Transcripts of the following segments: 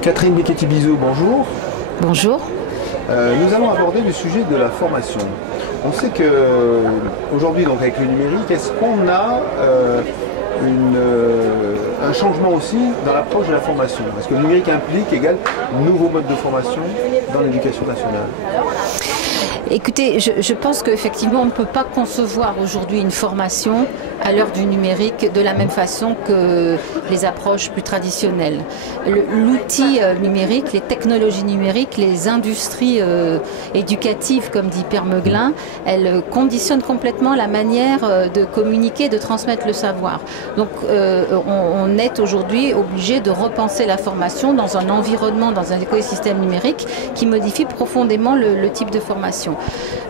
Catherine Becchetti-Bizot, bonjour. Bonjour. Nous allons aborder le sujet de la formation. On sait qu'aujourd'hui, donc avec le numérique, est-ce qu'on a un changement aussi dans l'approche de la formation? Est-ce que le numérique implique égal nouveaux modes de formation dans l'éducation nationale? Écoutez, je pense qu'effectivement, on ne peut pas concevoir aujourd'hui une formation à l'heure du numérique de la même façon que les approches plus traditionnelles. L'outil numérique, les technologies numériques, les industries éducatives, comme dit Pierre Meuglin, elles conditionnent complètement la manière de communiquer, de transmettre le savoir. Donc on est aujourd'hui obligé de repenser la formation dans un environnement, dans un écosystème numérique qui modifie profondément le type de formation.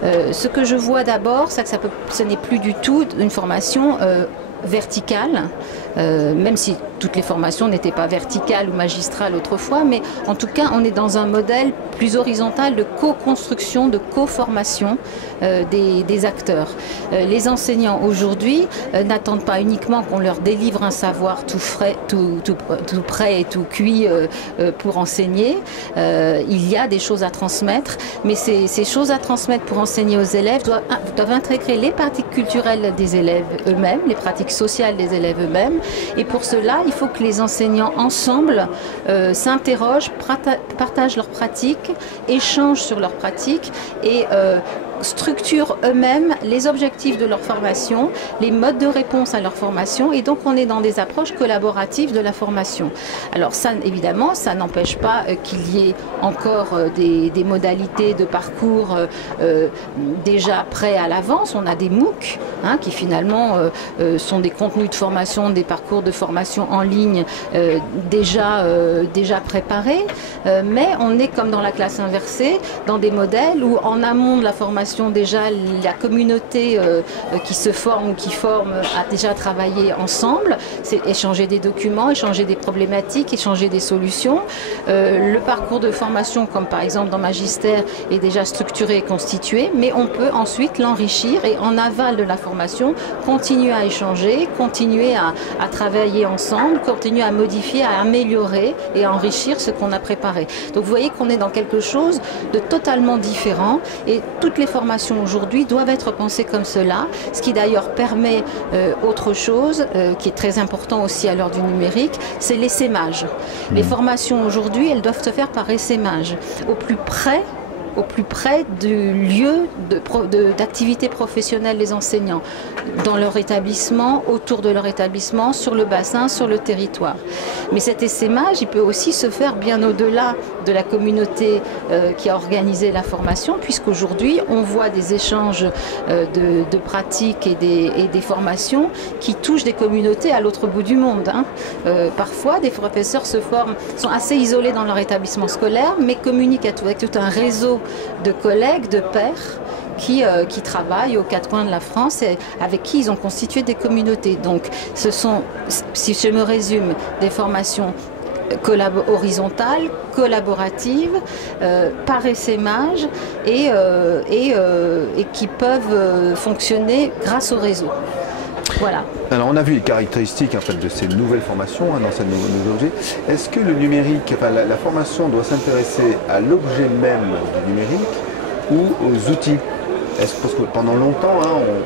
Ce que je vois d'abord, c'est que ce n'est plus du tout une formation verticale, même si toutes les formations n'étaient pas verticales ou magistrales autrefois, mais en tout cas on est dans un modèle plus horizontal de co-construction, de co-formation des acteurs. Les enseignants aujourd'hui n'attendent pas uniquement qu'on leur délivre un savoir tout frais, tout prêt et tout cuit pour enseigner. Il y a des choses à transmettre, mais ces choses à transmettre pour enseigner aux élèves doivent intégrer les pratiques culturelles des élèves eux-mêmes, les pratiques sociales des élèves eux-mêmes, et pour cela il faut que les enseignants ensemble s'interrogent, partagent leurs pratiques, échangent sur leurs pratiques et structurent eux-mêmes les objectifs de leur formation, les modes de réponse à leur formation, et donc on est dans des approches collaboratives de la formation. Alors ça, évidemment, ça n'empêche pas qu'il y ait encore des modalités de parcours déjà prêts à l'avance. On a des MOOC qui finalement sont des contenus de formation, des parcours de formation en ligne déjà préparés, mais on est comme dans la classe inversée, dans des modèles où en amont de la formation, déjà la communauté qui se forme ou qui forme a déjà travaillé ensemble, c'est échanger des documents, échanger des problématiques, échanger des solutions. Le parcours de formation, comme par exemple dans Magistère, est déjà structuré et constitué, mais on peut ensuite l'enrichir et en aval de la formation, continuer à échanger, continuer à travailler ensemble, continuer à modifier, à améliorer et à enrichir ce qu'on a préparé. Donc vous voyez qu'on est dans quelque chose de totalement différent, et toutes les formations aujourd'hui doivent être pensées comme cela, ce qui d'ailleurs permet autre chose qui est très important aussi à l'heure du numérique, c'est l'essaimage. Les formations aujourd'hui, elles doivent se faire par essaimage, au plus près du lieu d'activité professionnelle des enseignants, dans leur établissement, autour de leur établissement, sur le bassin, sur le territoire. Mais cet essaimage, il peut aussi se faire bien au-delà de la communauté qui a organisé la formation, puisqu'aujourd'hui, on voit des échanges de pratiques et des formations qui touchent des communautés à l'autre bout du monde. Parfois, des professeurs sont assez isolés dans leur établissement scolaire, mais communiquent avec tout un réseau de collègues, de pairs qui travaillent aux quatre coins de la France et avec qui ils ont constitué des communautés. Donc ce sont, si je me résume, des formations horizontales, collaboratives, par essaimage et qui peuvent fonctionner grâce au réseau. Voilà. Alors on a vu les caractéristiques en fait, de ces nouvelles formations, dans ces nouveaux objets. Est-ce que le numérique, la formation doit s'intéresser à l'objet même du numérique ou aux outils? Parce que pendant longtemps,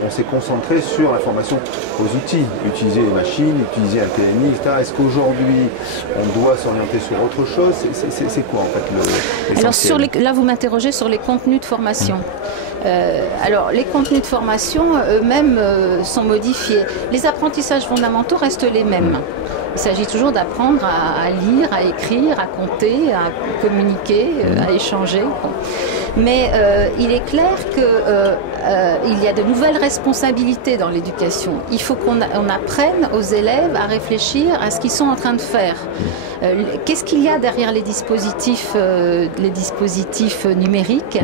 on s'est concentré sur la formation aux outils, utiliser les machines, utiliser un PMI, etc. Est-ce qu'aujourd'hui, on doit s'orienter sur autre chose? C'est quoi en fait l'essentiel? Alors là, vous m'interrogez sur les contenus de formation. Alors, les contenus de formation eux-mêmes sont modifiés. Les apprentissages fondamentaux restent les mêmes. Il s'agit toujours d'apprendre à lire, à écrire, à compter, à communiquer, à échanger. Mais il est clair qu'il y a de nouvelles responsabilités dans l'éducation. Il faut qu'on apprenne aux élèves à réfléchir à ce qu'ils sont en train de faire. Qu'est-ce qu'il y a derrière les dispositifs numériques?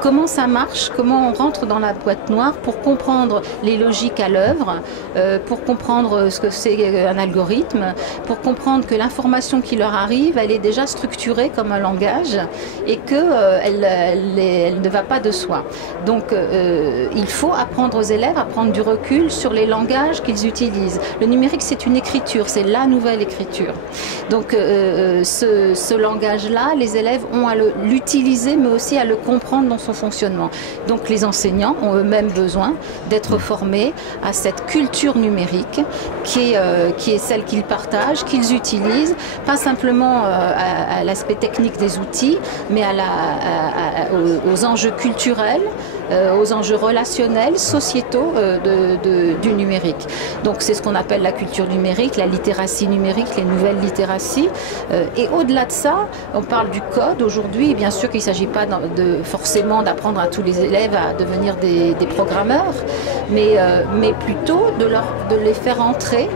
Comment ça marche? Comment on rentre dans la boîte noire pour comprendre les logiques à l'œuvre, pour comprendre ce que c'est un algorithme, pour comprendre que l'information qui leur arrive, elle est déjà structurée comme un langage et qu'elle elle ne va pas de soi. Donc il faut apprendre aux élèves à prendre du recul sur les langages qu'ils utilisent. Le numérique, c'est une écriture, c'est la nouvelle écriture. Donc ce langage-là, les élèves ont à l'utiliser, mais aussi à le comprendre dans son fonctionnement. Donc les enseignants ont eux-mêmes besoin d'être formés à cette culture numérique qui est celle qu'ils partagent, qu'ils utilisent, pas simplement à l'aspect technique des outils, mais aux enjeux culturels, aux enjeux relationnels, sociétaux du numérique. Donc c'est ce qu'on appelle la culture numérique, la littératie numérique, les nouvelles littératies. Et au-delà de ça, on parle du code aujourd'hui. Bien sûr qu'il ne s'agit pas forcément d'apprendre à tous les élèves à devenir des programmeurs, mais plutôt de les faire entrer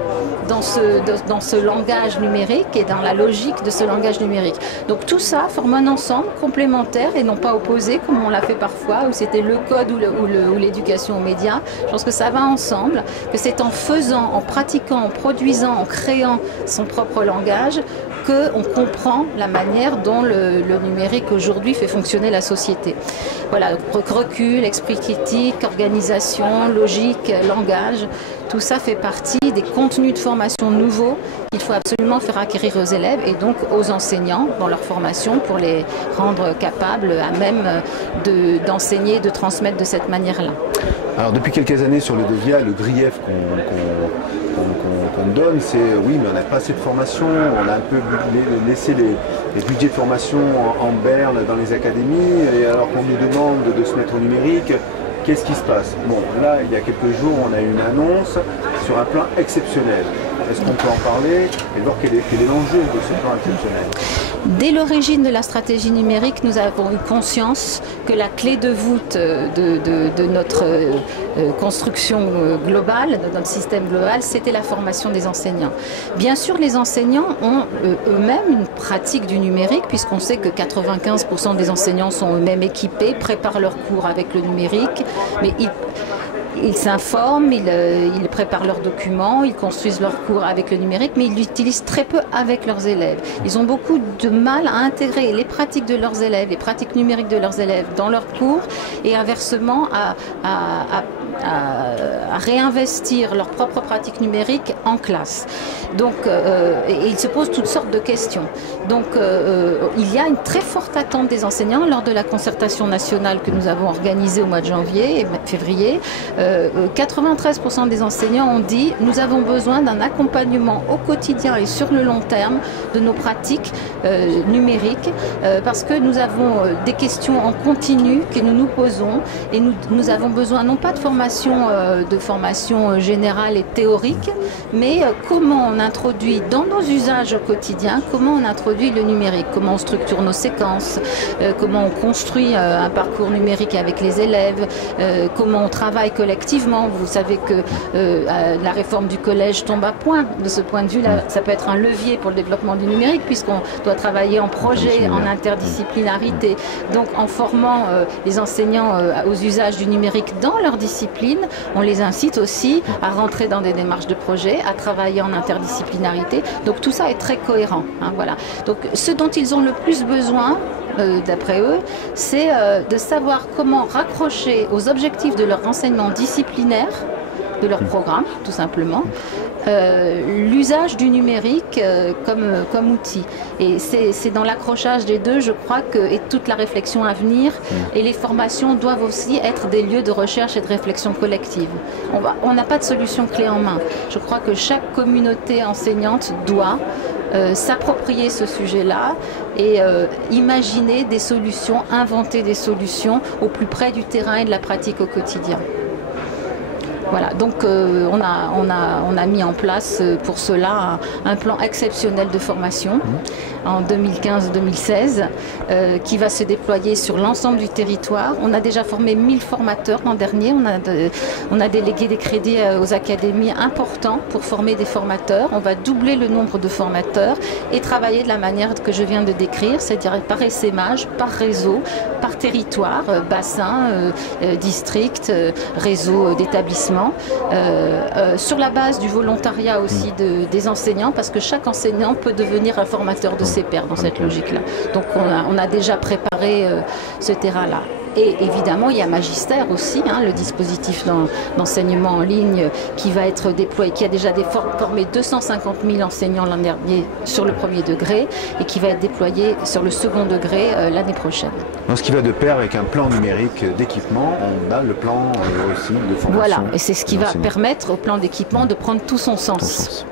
dans ce langage numérique et dans la logique de ce langage numérique. Donc tout ça forme un ensemble complémentaire et non pas opposé comme on l'a fait parfois, où c'était le code ou l'éducation aux médias. Je pense que ça va ensemble, que c'est en faisant, en pratiquant, en produisant, en créant son propre langage qu'on comprend la manière dont le numérique aujourd'hui fait fonctionner la société. Voilà, recul, esprit critique, organisation, logique, langage, tout ça fait partie des contenus de formation nouveaux qu'il faut absolument faire acquérir aux élèves et donc aux enseignants dans leur formation pour les rendre capables à même d'enseigner, de transmettre de cette manière-là. Alors depuis quelques années sur le Devia, le grief qu'on donne, c'est oui, mais on n'a pas assez de formation, on a un peu laissé les budgets de formation en berne dans les académies, et alors qu'on nous demande de se mettre au numérique, qu'est-ce qui se passe? Bon, là, il y a quelques jours, on a eu une annonce sur un plan exceptionnel. Est-ce qu'on peut en parler et voir quel est l'enjeu de ce plan exceptionnel? Dès l'origine de la stratégie numérique, nous avons eu conscience que la clé de voûte de notre construction globale, de notre système global, c'était la formation des enseignants. Bien sûr, les enseignants ont eux-mêmes une pratique du numérique, puisqu'on sait que 95% des enseignants sont eux-mêmes équipés, préparent leurs cours avec le numérique, mais ils s'informent, ils préparent leurs documents, ils construisent leurs cours avec le numérique, mais ils l'utilisent très peu avec leurs élèves. Ils ont beaucoup de mal à intégrer les pratiques de leurs élèves, les pratiques numériques de leurs élèves dans leurs cours et inversement à réinvestir leurs propres pratiques numériques en classe. Donc, et ils se posent toutes sortes de questions. Donc, il y a une très forte attente des enseignants lors de la concertation nationale que nous avons organisée au mois de janvier et février. 93% des enseignants ont dit « Nous avons besoin d'un accompagnement au quotidien et sur le long terme de nos pratiques numériques parce que nous avons des questions en continu que nous nous posons et nous avons besoin non pas de formation générale et théorique, mais comment on introduit dans nos usages au quotidien, comment on introduit le numérique, comment on structure nos séquences, comment on construit un parcours numérique avec les élèves, comment on travaille collectivement. Vous savez que la réforme du collège tombe à point. De ce point de vue-là, ça peut être un levier pour le développement du numérique puisqu'on doit travailler en projet, en interdisciplinarité. Donc en formant les enseignants aux usages du numérique dans leur discipline, on les incite aussi à rentrer dans des démarches de projet, à travailler en interdisciplinarité. Donc tout ça est très cohérent. Hein, voilà. Donc ce dont ils ont le plus besoin, d'après eux, c'est de savoir comment raccrocher aux objectifs de leur enseignement disciplinaire, de leur programme, tout simplement, l'usage du numérique comme outil. Et c'est dans l'accrochage des deux, je crois, et toute la réflexion à venir, et les formations doivent aussi être des lieux de recherche et de réflexion collective. On n'a pas de solution clé en main. Je crois que chaque communauté enseignante doit s'approprier ce sujet-là et imaginer des solutions, inventer des solutions au plus près du terrain et de la pratique au quotidien. Voilà, donc on a mis en place pour cela un plan exceptionnel de formation en 2015-2016 qui va se déployer sur l'ensemble du territoire. On a déjà formé 1000 formateurs l'an dernier. On a délégué des crédits aux académies importants pour former des formateurs. On va doubler le nombre de formateurs et travailler de la manière que je viens de décrire, c'est-à-dire par essaimage, par réseau, par territoire, bassin, district, réseau d'établissements, effectivement, sur la base du volontariat aussi des enseignants, parce que chaque enseignant peut devenir un formateur de ses pairs dans cette logique-là. Donc on a déjà préparé ce terrain-là. Et évidemment, il y a Magistère aussi, hein, le dispositif d'enseignement en ligne qui va être déployé, qui a déjà formé 250 000 enseignants l'an dernier sur le premier degré et qui va être déployé sur le second degré l'année prochaine. Dans ce qui va de pair avec un plan numérique d'équipement, on a le plan aussi de formation. Voilà, et c'est ce qui va permettre au plan d'équipement de prendre tout son sens.